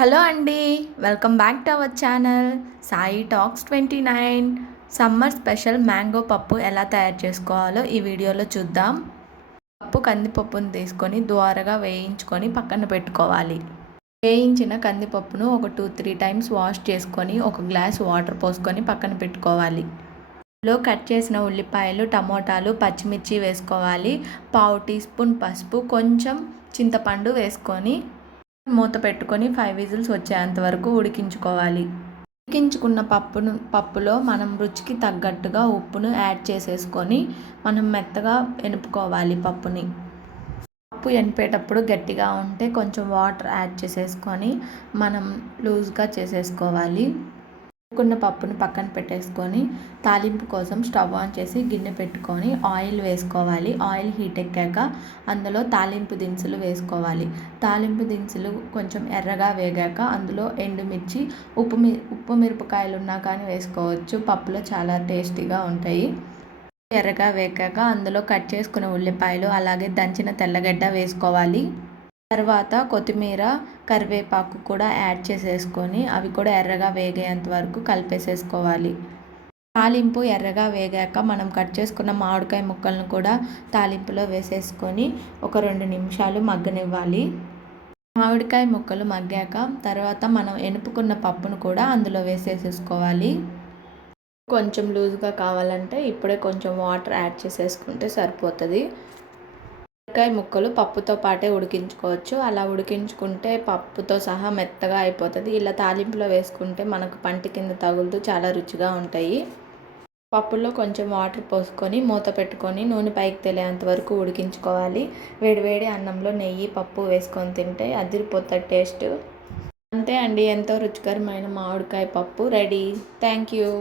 Hello అండి. Welcome back to our channel Sai talks 29. Summer special mango పప్పు ఎలా తయారు చేసుకోవాలో ఈ వీడియోలో చూద్దాం. కందిపప్పును తీసుకొని ద్వారగా వేయించుకొని పక్కన పెట్టుకోవాలి. వేయించిన కందిపప్పును ఒక 2-3 టైమ్స్ వాష్ చేసుకొని ఒక గ్లాస్ వాటర్ పోసుకొని పక్కన పెట్టుకోవాలి. లో కట్ చేసిన ఉల్లిపాయలు, టమోటాలు, పచ్చిమిర్చి వేసుకోవాలి. పావు టీ స్పూన్ పసుపు, కొంచెం చింతపండు వేసుకొని మూత పెట్టుకొని 5 విజిల్స్ వచ్చేంత వరకు ఉడికించుకోవాలి. ఉడికించుకున్న పప్పులో మనం రుచికి తగ్గట్టుగా ఉప్పును యాడ్ చేసేసుకొని మనం మెత్తగా ఎనుపుకోవాలి పప్పుని. పప్పు ఎనిపేటప్పుడు గట్టిగా ఉంటే కొంచెం వాటర్ యాడ్ చేసేసుకొని మనం లూజ్గా చేసేసుకోవాలి. ఉడుకున్న పప్పును పక్కన పెట్టేసుకొని తాలింపు కోసం స్టవ్ ఆన్ చేసి గిన్నె పెట్టుకొని ఆయిల్ వేసుకోవాలి. ఆయిల్ హీట్ ఎక్కాక అందులో తాలింపు దినుసులు వేసుకోవాలి. తాలింపు దినుసులు కొంచెం ఎర్రగా వేగాక అందులో ఎండుమిర్చి, ఉప్పు మిరపకాయలు ఉన్నా కానీ వేసుకోవచ్చు. పప్పులో చాలా టేస్టీగా ఉంటాయి. ఎర్రగా వేగాక అందులో కట్ చేసుకున్న ఉల్లిపాయలు అలాగే దంచిన తెల్లగడ్డ వేసుకోవాలి. తర్వాత కొత్తిమీర, కరివేపాకు కూడా యాడ్ చేసేసుకొని అవి కూడా ఎర్రగా వేగేంత వరకు కలిపేసేసుకోవాలి. తాలింపు ఎర్రగా వేగాక మనం కట్ చేసుకున్న మామిడికాయ ముక్కలను కూడా తాలింపులో వేసేసుకొని ఒక 2 నిమిషాలు మగ్గనివ్వాలి. మామిడికాయ ముక్కలు మగ్గాక తర్వాత మనం ఎనుపుకున్న పప్పును కూడా అందులో వేసేసేసుకోవాలి. కొంచెం లూజ్గా కావాలంటే ఇప్పుడే కొంచెం వాటర్ యాడ్ చేసేసుకుంటే సరిపోతుంది. మామిడికాయ ముక్కలు పప్పుతో పాటే ఉడికించుకోవచ్చు. అలా ఉడికించుకుంటే పప్పుతో సహా మెత్తగా అయిపోతుంది. ఇలా తాలింపులో వేసుకుంటే మనకు పంటి కింద తగులుతూ చాలా రుచిగా ఉంటాయి. పప్పులో కొంచెం వాటర్ పోసుకొని మూత పెట్టుకొని నూనె పైకి తేలేంత వరకు ఉడికించుకోవాలి. వేడివేడి అన్నంలో నెయ్యి, పప్పు వేసుకొని తింటే అదిరిపోతుంది టేస్ట్. అంతే అండి, ఎంతో రుచికరమైన మామిడికాయ పప్పు రెడీ. Thank you.